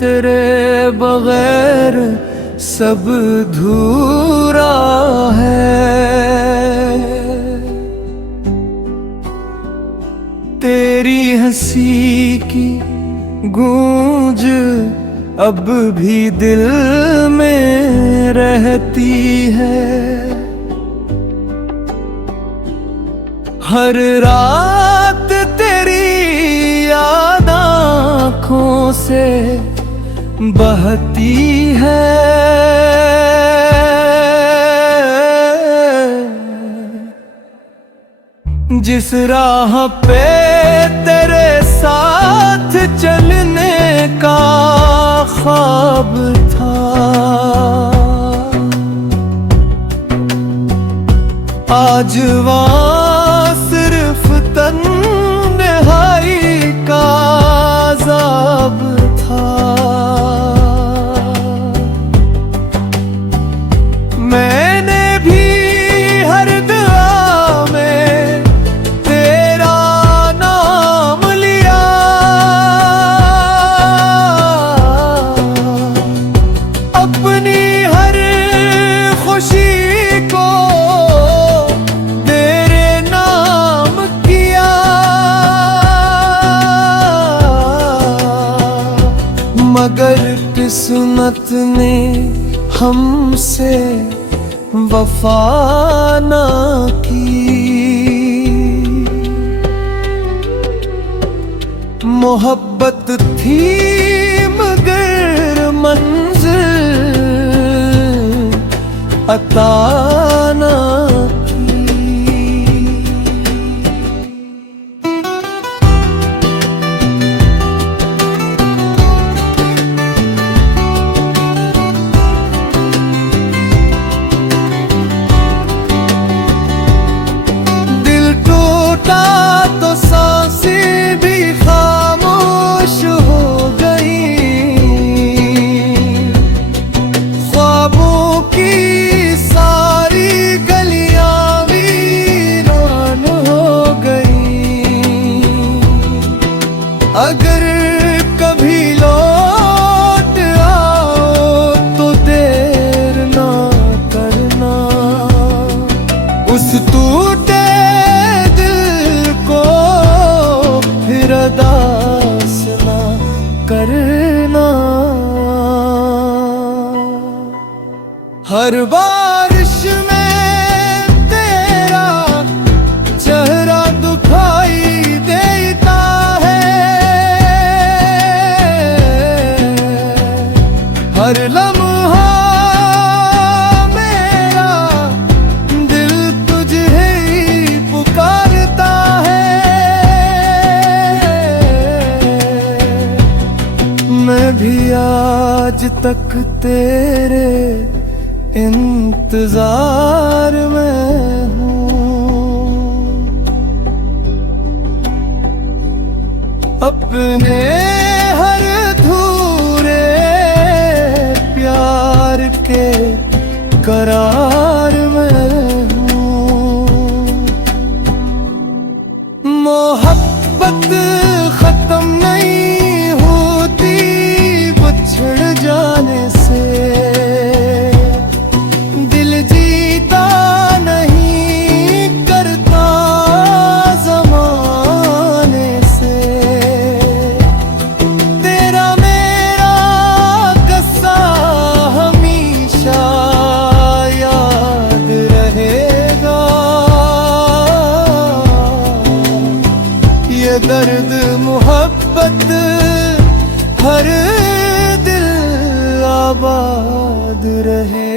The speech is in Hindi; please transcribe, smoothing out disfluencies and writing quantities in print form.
तेरे बगैर सब धूरा है। तेरी हंसी की गूंज अब भी दिल में रहती है। हर रात तेरी याद आँखों से बहती है। जिस राह पे तेरे साथ चलने का ख्वाब था, आज वहाँ सिर्फ तन्हाई का अज़ाब था। मैंने भी हर दुआ में तेरा नाम लिया, अपनी हर खुशी को तेरे नाम किया। मगर किस्मत ने हमसे वफा ना की। मोहब्बत थी मगर मंजिल अता ना की। दिल टूटा तो सांसें भी खामोश हो गई। ख्वाबों की सारी गलियां वीरान हो गई। अगर कभी लौट आओ तो देर ना करना। उस टूटे दिल को फिर अदास ना करना। हर बारिश में तेरा चेहरा दिखाई देता है। हर लम्हा मेरा दिल तुझे ही पुकारता है। मैं भी आज तक तेरे इंतजार में हूँ। अपने हर अधूरे प्यार के करार में हूँ। मोहब्बत खत्म नहीं होती बिछड़ जाने से। दिल जीता नहीं करता ज़माने से। तेरा मेरा किस्सा हमेशा याद रहेगा। ये दर्द मोहब्बत हर दिल आबाद रहे।